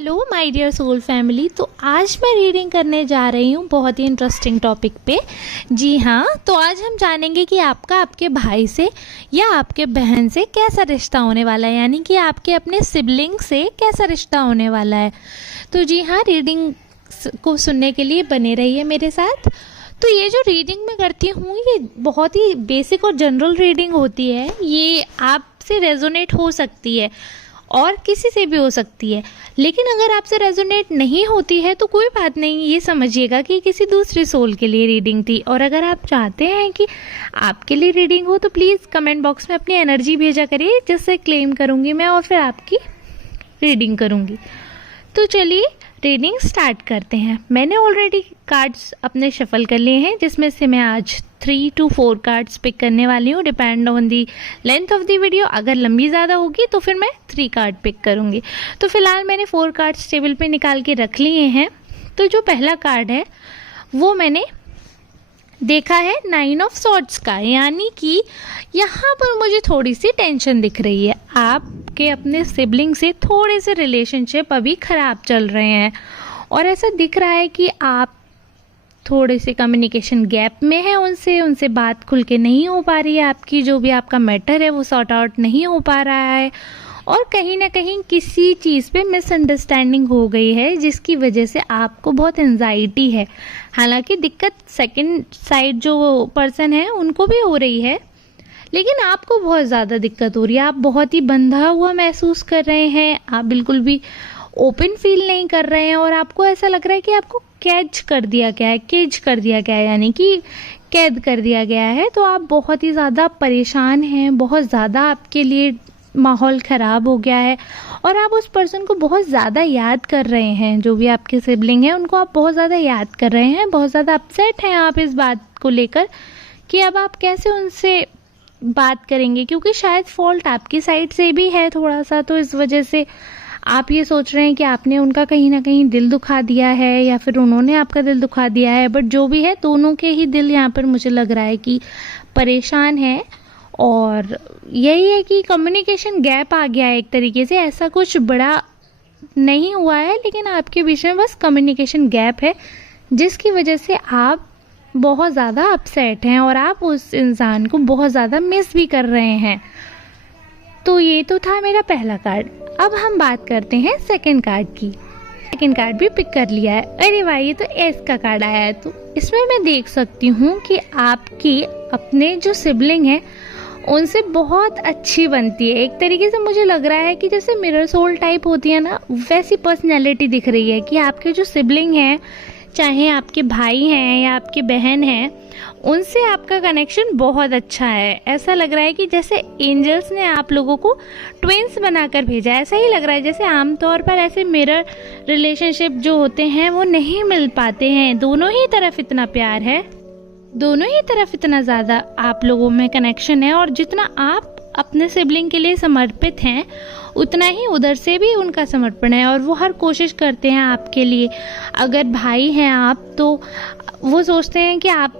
Hello my dear soul family. तो आज मैं रीडिंग करने जा रही हूँ बहुत ही इंटरेस्टिंग टॉपिक पे। जी हाँ, तो आज हम जानेंगे कि आपका आपके भाई से या आपके बहन से कैसा रिश्ता होने वाला है, यानी कि आपके अपने सिबलिंग से कैसा रिश्ता होने वाला है। तो जी हाँ, रीडिंग को सुनने के लिए बने रहिए मेरे साथ। तो ये जो रीडिंग मैं करती हूँ ये बहुत ही बेसिक और जनरल रीडिंग होती है। ये आपसे रेजोनेट हो सकती है और किसी से भी हो सकती है, लेकिन अगर आपसे रेजोनेट नहीं होती है तो कोई बात नहीं, ये समझिएगा कि किसी दूसरे सोल के लिए रीडिंग थी। और अगर आप चाहते हैं कि आपके लिए रीडिंग हो तो प्लीज़ कमेंट बॉक्स में अपनी एनर्जी भेजा करिए, जिससे क्लेम करूँगी मैं और फिर आपकी रीडिंग करूँगी। तो चलिए रीडिंग स्टार्ट करते हैं। मैंने ऑलरेडी कार्ड्स अपने शफल कर लिए हैं, जिसमें से मैं आज 3 to 4 कार्ड्स पिक करने वाली हूँ, depend on the length of the video. अगर लंबी ज़्यादा होगी तो फिर मैं 3 कार्ड पिक करूँगी। तो फिलहाल मैंने 4 कार्ड्स टेबल पे निकाल के रख लिए हैं। तो जो पहला कार्ड है वो मैंने देखा है 9 ऑफ सॉर्ड्स का, यानी कि यहाँ पर मुझे थोड़ी सी टेंशन दिख रही है। आपके अपने सिबलिंग से थोड़े से रिलेशनशिप अभी ख़राब चल रहे हैं और ऐसा दिख रहा है कि आप थोड़े से कम्युनिकेशन गैप में है उनसे बात खुल के नहीं हो पा रही है। आपकी जो भी आपका मैटर है वो सॉर्ट आउट नहीं हो पा रहा है और कहीं ना कहीं किसी चीज़ पे मिसअंडरस्टैंडिंग हो गई है, जिसकी वजह से आपको बहुत एंजाइटी है। हालांकि दिक्कत सेकंड साइड जो पर्सन है उनको भी हो रही है, लेकिन आपको बहुत ज़्यादा दिक्कत हो रही है। आप बहुत ही बंधा हुआ महसूस कर रहे हैं, आप बिल्कुल भी ओपन फील नहीं कर रहे हैं और आपको ऐसा लग रहा है कि आपको केज कर दिया गया है, यानी कि कैद कर दिया गया है। तो आप बहुत ही ज़्यादा परेशान हैं, बहुत ज़्यादा आपके लिए माहौल ख़राब हो गया है और आप उस पर्सन को बहुत ज़्यादा याद कर रहे हैं। जो भी आपके सिबलिंग हैं उनको आप बहुत ज़्यादा याद कर रहे हैं, बहुत ज़्यादा अपसेट हैं आप इस बात को लेकर कि अब आप कैसे उनसे बात करेंगे, क्योंकि शायद फॉल्ट आपकी साइड से भी है थोड़ा सा। तो इस वजह से आप ये सोच रहे हैं कि आपने उनका कहीं ना कहीं दिल दुखा दिया है या फिर उन्होंने आपका दिल दुखा दिया है। बट जो भी है, दोनों के ही दिल यहाँ पर मुझे लग रहा है कि परेशान है। और यही है कि कम्युनिकेशन गैप आ गया है एक तरीके से। ऐसा कुछ बड़ा नहीं हुआ है, लेकिन आपके बीच में बस कम्युनिकेशन गैप है, जिसकी वजह से आप बहुत ज़्यादा अपसेट हैं और आप उस इंसान को बहुत ज़्यादा मिस भी कर रहे हैं। तो ये तो था मेरा पहला कार्ड। अब हम बात करते हैं सेकंड कार्ड की। सेकंड कार्ड भी पिक कर लिया है। अरे वाह, ये तो एस का कार्ड आया है। तो इसमें मैं देख सकती हूँ कि आपकी अपने जो सिबलिंग है उनसे बहुत अच्छी बनती है। एक तरीके से मुझे लग रहा है कि जैसे मिरर सोल टाइप होती है ना, वैसी पर्सनैलिटी दिख रही है कि आपके जो सिबलिंग हैं, चाहे आपके भाई हैं या आपकी बहन हैं, उनसे आपका कनेक्शन बहुत अच्छा है। ऐसा लग रहा है कि जैसे एंजल्स ने आप लोगों को ट्विंस बनाकर भेजा है। ऐसा ही लग रहा है जैसे आमतौर पर ऐसे मिरर रिलेशनशिप जो होते हैं वो नहीं मिल पाते हैं। दोनों ही तरफ इतना प्यार है, दोनों ही तरफ इतना ज़्यादा आप लोगों में कनेक्शन है और जितना आप अपने सिबलिंग के लिए समर्पित हैं उतना ही उधर से भी उनका समर्पण है और वो हर कोशिश करते हैं आपके लिए। अगर भाई हैं आप तो वो सोचते हैं कि आप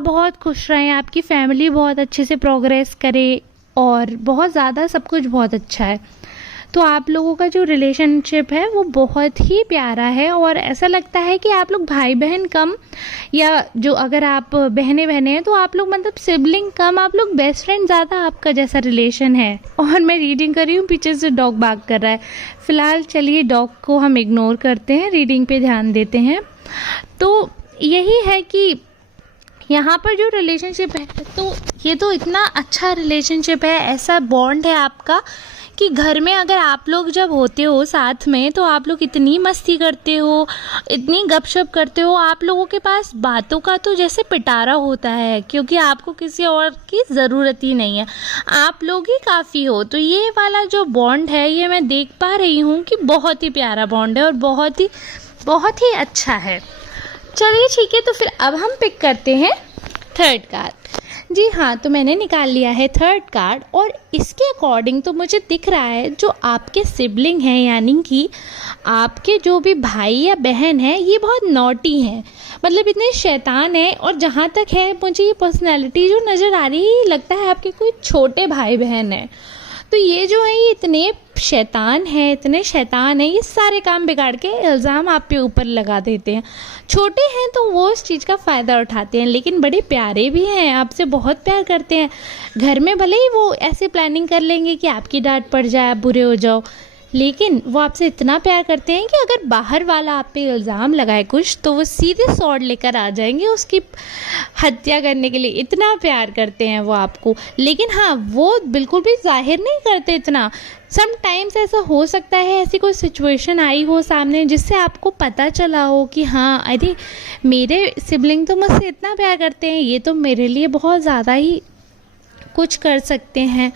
बहुत खुश रहें, आपकी फैमिली बहुत अच्छे से प्रोग्रेस करे और बहुत ज़्यादा सब कुछ बहुत अच्छा है। तो आप लोगों का जो रिलेशनशिप है वो बहुत ही प्यारा है और ऐसा लगता है कि आप लोग भाई बहन कम, या जो अगर आप बहने हैं तो आप लोग मतलब सिबलिंग कम, आप लोग बेस्ट फ्रेंड ज़्यादा, आपका जैसा रिलेशन है। और मैं रीडिंग कर रही हूँ, पीछे से डॉग बाग कर रहा है। फिलहाल चलिए डॉग को हम इग्नोर करते हैं, रीडिंग पे ध्यान देते हैं। तो यही है कि यहाँ पर जो रिलेशनशिप है, तो ये तो इतना अच्छा रिलेशनशिप है, ऐसा बॉन्ड है आपका कि घर में अगर आप लोग जब होते हो साथ में तो आप लोग इतनी मस्ती करते हो, इतनी गपशप करते हो, आप लोगों के पास बातों का तो जैसे पिटारा होता है, क्योंकि आपको किसी और की ज़रूरत ही नहीं है, आप लोग ही काफ़ी हो। तो ये वाला जो बॉन्ड है ये मैं देख पा रही हूँ कि बहुत ही प्यारा बॉन्ड है और बहुत ही अच्छा है। चलिए ठीक है, तो फिर अब हम पिक करते हैं थर्ड कार्ड। जी हाँ, तो मैंने निकाल लिया है थर्ड कार्ड और इसके अकॉर्डिंग तो मुझे दिख रहा है जो आपके सिबलिंग हैं, यानी कि आपके जो भी भाई या बहन हैं, ये बहुत नॉटी हैं, मतलब इतने शैतान हैं। और जहाँ तक है मुझे ये पर्सनैलिटी जो नज़र आ रही है, लगता है आपके कोई छोटे भाई बहन हैं। तो ये जो है ये इतने शैतान है, ये सारे काम बिगाड़ के इल्ज़ाम आप पे ऊपर लगा देते हैं। छोटे हैं तो वो इस चीज़ का फ़ायदा उठाते हैं, लेकिन बड़े प्यारे भी हैं, आपसे बहुत प्यार करते हैं। घर में भले ही वो ऐसे प्लानिंग कर लेंगे कि आपकी डांट पड़ जाए, आप बुरे हो जाओ, लेकिन वो आपसे इतना प्यार करते हैं कि अगर बाहर वाला आप पे इल्ज़ाम लगाए कुछ, तो वो सीधे स्वॉर्ड लेकर आ जाएंगे उसकी हत्या करने के लिए। इतना प्यार करते हैं वो आपको। लेकिन हाँ, वो बिल्कुल भी जाहिर नहीं करते इतना। समटाइम्स ऐसा हो सकता है, ऐसी कोई सिचुएशन आई हो सामने जिससे आपको पता चला हो कि हाँ, अरे मेरे सिबलिंग तो मुझसे इतना प्यार करते हैं, ये तो मेरे लिए बहुत ज़्यादा ही कुछ कर सकते हैं।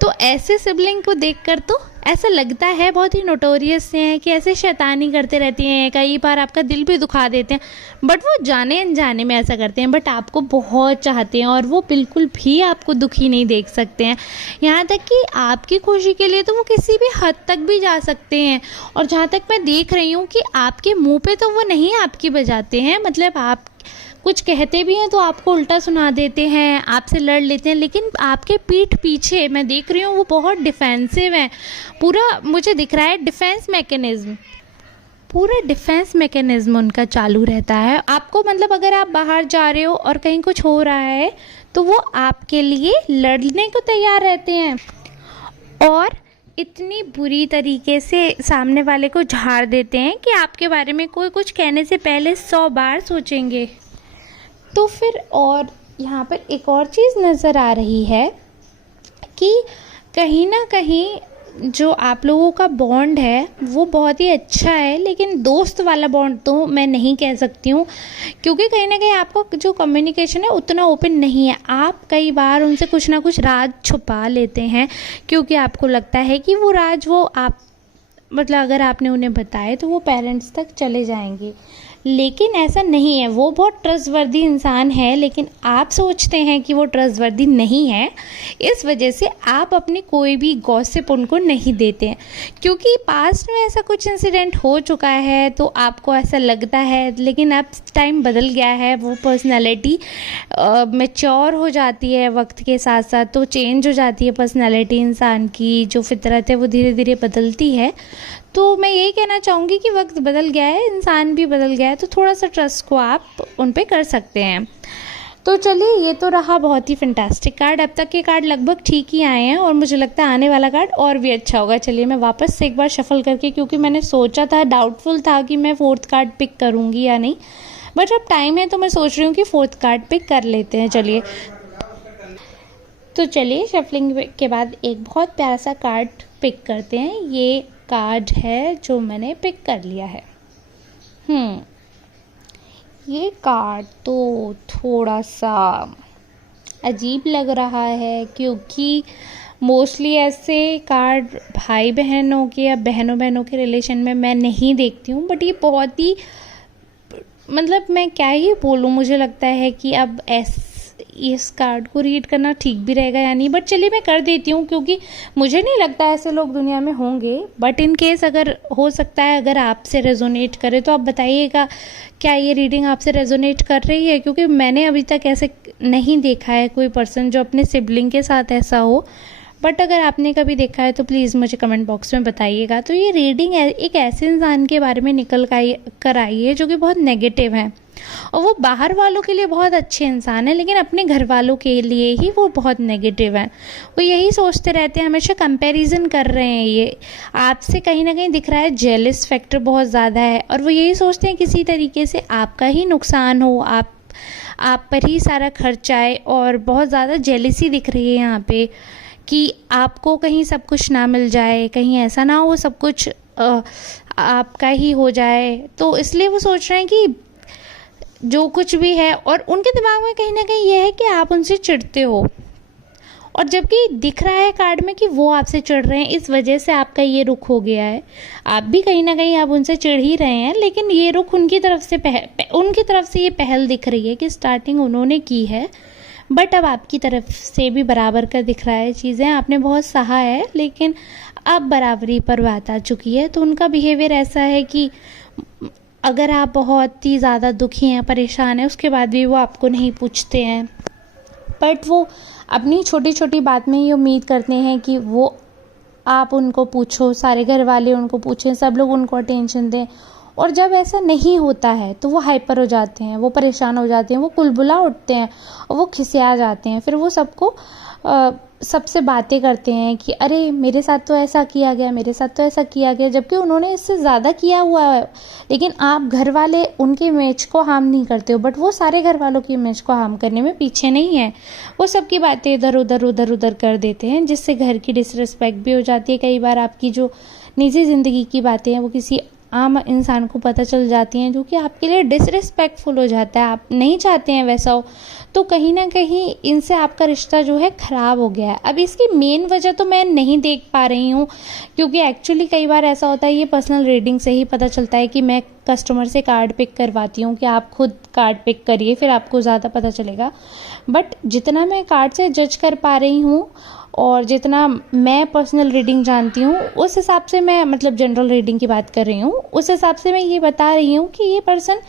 तो ऐसे सिबलिंग को देखकर तो ऐसा लगता है बहुत ही नोटोरियस से हैं कि ऐसे शैतानी करते रहती हैं, कई बार आपका दिल भी दुखा देते हैं, बट वो जाने अनजाने में ऐसा करते हैं। बट आपको बहुत चाहते हैं और वो बिल्कुल भी आपको दुखी नहीं देख सकते हैं। यहाँ तक कि आपकी खुशी के लिए तो वो किसी भी हद तक भी जा सकते हैं। और जहाँ तक मैं देख रही हूँ कि आपके मुँह पे तो वो नहीं आपकी बजाते हैं, मतलब आप कुछ कहते भी हैं तो आपको उल्टा सुना देते हैं, आपसे लड़ लेते हैं, लेकिन आपके पीठ पीछे मैं देख रही हूँ वो बहुत डिफेंसिव हैं। पूरा मुझे दिख रहा है पूरा डिफेंस मैकेनिज्म उनका चालू रहता है। आपको मतलब अगर आप बाहर जा रहे हो और कहीं कुछ हो रहा है तो वो आपके लिए लड़ने को तैयार रहते हैं और इतनी बुरी तरीके से सामने वाले को झाड़ देते हैं कि आपके बारे में कोई कुछ कहने से पहले 100 बार सोचेंगे। तो फिर और यहाँ पर एक और चीज़ नज़र आ रही है कि कहीं ना कहीं जो आप लोगों का बॉन्ड है वो बहुत ही अच्छा है, लेकिन दोस्त वाला बॉन्ड तो मैं नहीं कह सकती हूँ, क्योंकि कहीं ना कहीं आपका जो कम्युनिकेशन है उतना ओपन नहीं है। आप कई बार उनसे कुछ ना कुछ राज छुपा लेते हैं, क्योंकि आपको लगता है कि वो राज वो आप मतलब अगर आपने उन्हें बताए तो वो पेरेंट्स तक चले जाएंगे, लेकिन ऐसा नहीं है। वो बहुत ट्रस्टवर्दी इंसान है, लेकिन आप सोचते हैं कि वो ट्रस्टवर्दी नहीं है, इस वजह से आप अपनी कोई भी गॉसिप उनको नहीं देते हैं, क्योंकि पास्ट में ऐसा कुछ इंसिडेंट हो चुका है तो आपको ऐसा लगता है। लेकिन अब टाइम बदल गया है, वो पर्सनालिटी मैच्योर हो जाती है वक्त के साथ साथ, तो चेंज हो जाती है पर्सनालिटी इंसान की, जो फितरत है वो धीरे धीरे बदलती है। तो मैं यही कहना चाहूँगी कि वक्त बदल गया है, इंसान भी बदल गया है, तो थोड़ा सा ट्रस्ट को आप उन पे कर सकते हैं। तो चलिए, ये तो रहा बहुत ही फैंटास्टिक कार्ड। अब तक के कार्ड लगभग ठीक ही आए हैं और मुझे लगता है आने वाला कार्ड और भी अच्छा होगा। चलिए मैं वापस से एक बार शफल करके, क्योंकि मैंने सोचा था, डाउटफुल था कि मैं 4th कार्ड पिक करूँगी या नहीं, बट अब टाइम है तो मैं सोच रही हूँ कि 4th कार्ड पिक कर लेते हैं। चलिए शफलिंग के बाद एक बहुत प्यारा सा कार्ड पिक करते हैं। ये कार्ड है जो मैंने पिक कर लिया है। ये कार्ड तो थोड़ा सा अजीब लग रहा है, क्योंकि मोस्टली ऐसे कार्ड भाई बहनों के या बहनों बहनों के रिलेशन में मैं नहीं देखती हूँ, बट ये बहुत ही मतलब मैं क्या ही बोलूँ, मुझे लगता है कि अब इस कार्ड को रीड करना ठीक भी रहेगा या नहीं, बट चलिए मैं कर देती हूँ, क्योंकि मुझे नहीं लगता ऐसे लोग दुनिया में होंगे। बट इन केस अगर हो सकता है, अगर आपसे रेजोनेट करे तो आप बताइएगा क्या ये रीडिंग आपसे रेजोनेट कर रही है, क्योंकि मैंने अभी तक ऐसे नहीं देखा है कोई पर्सन जो अपने सिबलिंग के साथ ऐसा हो। बट अगर आपने कभी देखा है तो प्लीज़ मुझे कमेंट बॉक्स में बताइएगा। तो ये रीडिंग एक ऐसे इंसान के बारे में निकल कर आई है जो कि बहुत नेगेटिव है, और वो बाहर वालों के लिए बहुत अच्छे इंसान है, लेकिन अपने घर वालों के लिए ही वो बहुत नेगेटिव है। वो यही सोचते रहते हैं, हमेशा कंपैरिजन कर रहे हैं। ये आपसे कहीं ना कहीं दिख रहा है, जेलस फैक्टर बहुत ज़्यादा है, और वो यही सोचते हैं किसी तरीके से आपका ही नुकसान हो, आप पर ही सारा खर्च आए, और बहुत ज़्यादा जेलसी दिख रही है यहाँ पे कि आपको कहीं सब कुछ ना मिल जाए, कहीं ऐसा ना हो सब कुछ आपका ही हो जाए। तो इसलिए वो सोच रहे हैं कि जो कुछ भी है, और उनके दिमाग में कहीं ना कहीं ये है कि आप उनसे चिढ़ते हो, और जबकि दिख रहा है कार्ड में कि वो आपसे चिढ़ रहे हैं, इस वजह से आपका ये रुख हो गया है। आप भी कहीं ना कहीं आप उनसे चिढ़ ही रहे हैं, लेकिन ये रुख उनकी तरफ से ये पहल दिख रही है कि स्टार्टिंग उन्होंने की है, बट अब आपकी तरफ से भी बराबर का दिख रहा है चीज़ें। आपने बहुत सहा है, लेकिन अब बराबरी पर बात आ चुकी है। तो उनका बिहेवियर ऐसा है कि अगर आप बहुत ही ज़्यादा दुखी हैं, परेशान हैं, उसके बाद भी वो आपको नहीं पूछते हैं, बट वो अपनी छोटी छोटी बात में ये उम्मीद करते हैं कि वो आप उनको पूछो, सारे घर वाले उनको पूछें, सब लोग उनको अटेंशन दें। और जब ऐसा नहीं होता है तो वो हाइपर हो जाते हैं, वो परेशान हो जाते हैं, वो कुलबुला उठते हैं और वो खिसिया जाते हैं। फिर वो सबसे बातें करते हैं कि अरे मेरे साथ तो ऐसा किया गया, मेरे साथ तो ऐसा किया गया, जबकि उन्होंने इससे ज़्यादा किया हुआ है। लेकिन आप घर वाले उनके इमेज को हार्म नहीं करते हो, बट वो सारे घर वालों की इमेज को हार्म करने में पीछे नहीं है। वो सबकी बातें इधर उधर कर देते हैं, जिससे घर की डिसरिस्पेक्ट भी हो जाती है। कई बार आपकी जो निजी ज़िंदगी की बातें हैं वो किसी आम इंसान को पता चल जाती हैं, जो कि आपके लिए डिसरिस्पेक्टफुल हो जाता है। आप नहीं चाहते हैं वैसा हो, तो कहीं ना कहीं इनसे आपका रिश्ता जो है ख़राब हो गया है। अब इसकी मेन वजह तो मैं नहीं देख पा रही हूँ, क्योंकि एक्चुअली कई बार ऐसा होता है, ये पर्सनल रीडिंग से ही पता चलता है कि मैं कस्टमर से कार्ड पिक करवाती हूँ कि आप खुद कार्ड पिक करिए, फिर आपको ज़्यादा पता चलेगा। बट जितना मैं कार्ड से जज कर पा रही हूँ और जितना मैं पर्सनल रीडिंग जानती हूँ, उस हिसाब से मैं, मतलब जनरल रीडिंग की बात कर रही हूँ, उस हिसाब से मैं ये बता रही हूँ कि ये पर्सन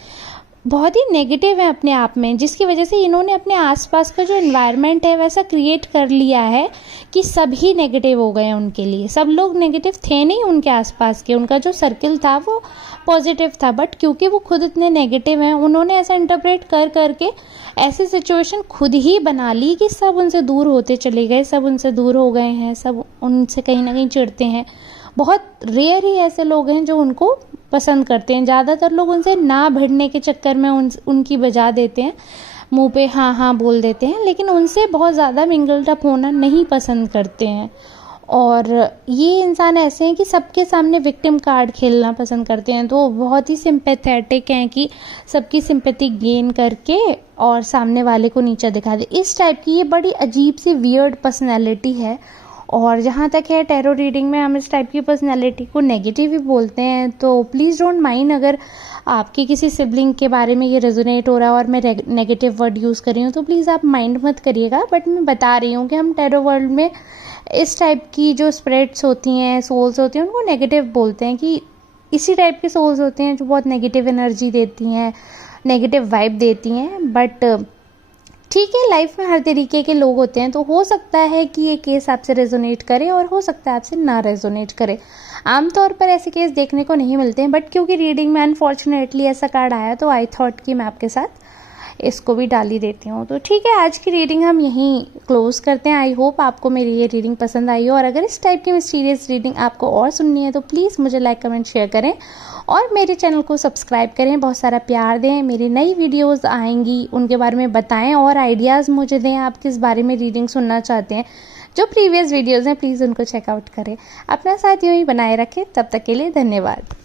बहुत ही नेगेटिव है अपने आप में, जिसकी वजह से इन्होंने अपने आसपास का जो एनवायरनमेंट है वैसा क्रिएट कर लिया है कि सभी नेगेटिव हो गए हैं उनके लिए। सब लोग नेगेटिव थे नहीं उनके आसपास के, उनका जो सर्किल था वो पॉजिटिव था, बट क्योंकि वो खुद इतने नेगेटिव हैं, उन्होंने ऐसा इंटरप्रेट करके ऐसी सिचुएशन खुद ही बना ली कि सब उनसे दूर होते चले गए, सब उनसे दूर हो गए हैं, सब उनसे कहीं ना कहीं चिढ़ते हैं। बहुत रेयर ही ऐसे लोग हैं जो उनको पसंद करते हैं। ज़्यादातर लोग उनसे ना भिड़ने के चक्कर में उनकी बजा देते हैं, मुंह पे हाँ हाँ बोल देते हैं, लेकिन उनसे बहुत ज़्यादा मिंगल्ड अप होना नहीं पसंद करते हैं। और ये इंसान ऐसे हैं कि सबके सामने विक्टिम कार्ड खेलना पसंद करते हैं, तो बहुत ही सिंपैथेटिक हैं कि सबकी सिंपैथी गेन करके और सामने वाले को नीचा दिखा दे। इस टाइप की ये बड़ी अजीब सी वियर्ड पर्सनैलिटी है। और जहाँ तक है टैरो रीडिंग में हम इस टाइप की पर्सनैलिटी को नेगेटिव ही बोलते हैं, तो प्लीज़ डोंट माइंड अगर आपके किसी सिबलिंग के बारे में ये रेजोनेट हो रहा है और मैं नेगेटिव वर्ड यूज़ कर रही हूँ, तो प्लीज़ आप माइंड मत करिएगा। बट मैं बता रही हूँ कि हम टैरो वर्ल्ड में इस टाइप की जो स्पिरिट्स होती हैं, सोल्स होती हैं, उनको नेगेटिव बोलते हैं कि इसी टाइप के सोल्स होते हैं जो बहुत नेगेटिव एनर्जी देती हैं, नेगेटिव वाइब देती हैं। बट ठीक है, लाइफ में हर तरीके के लोग होते हैं, तो हो सकता है कि ये केस आपसे रेजोनेट करे और हो सकता है आपसे ना रेजोनेट करे। आमतौर पर ऐसे केस देखने को नहीं मिलते हैं, बट क्योंकि रीडिंग में अनफॉर्चुनेटली ऐसा कार्ड आया तो आई थॉट कि मैं आपके साथ इसको भी डाल ही देती हूँ। तो ठीक है, आज की रीडिंग हम यहीं क्लोज करते हैं। आई होप आपको मेरी ये रीडिंग पसंद आई हो, और अगर इस टाइप की मिस्टीरियस रीडिंग आपको और सुननी है तो प्लीज़ मुझे लाइक कमेंट शेयर करें और मेरे चैनल को सब्सक्राइब करें। बहुत सारा प्यार दें। मेरी नई वीडियोस आएंगी, उनके बारे में बताएं और आइडियाज़ मुझे दें, आप किस बारे में रीडिंग सुनना चाहते हैं। जो प्रीवियस वीडियोज़ हैं प्लीज़ उनको चेकआउट करें। अपना साथ यूँ ही बनाए रखें। तब तक के लिए धन्यवाद।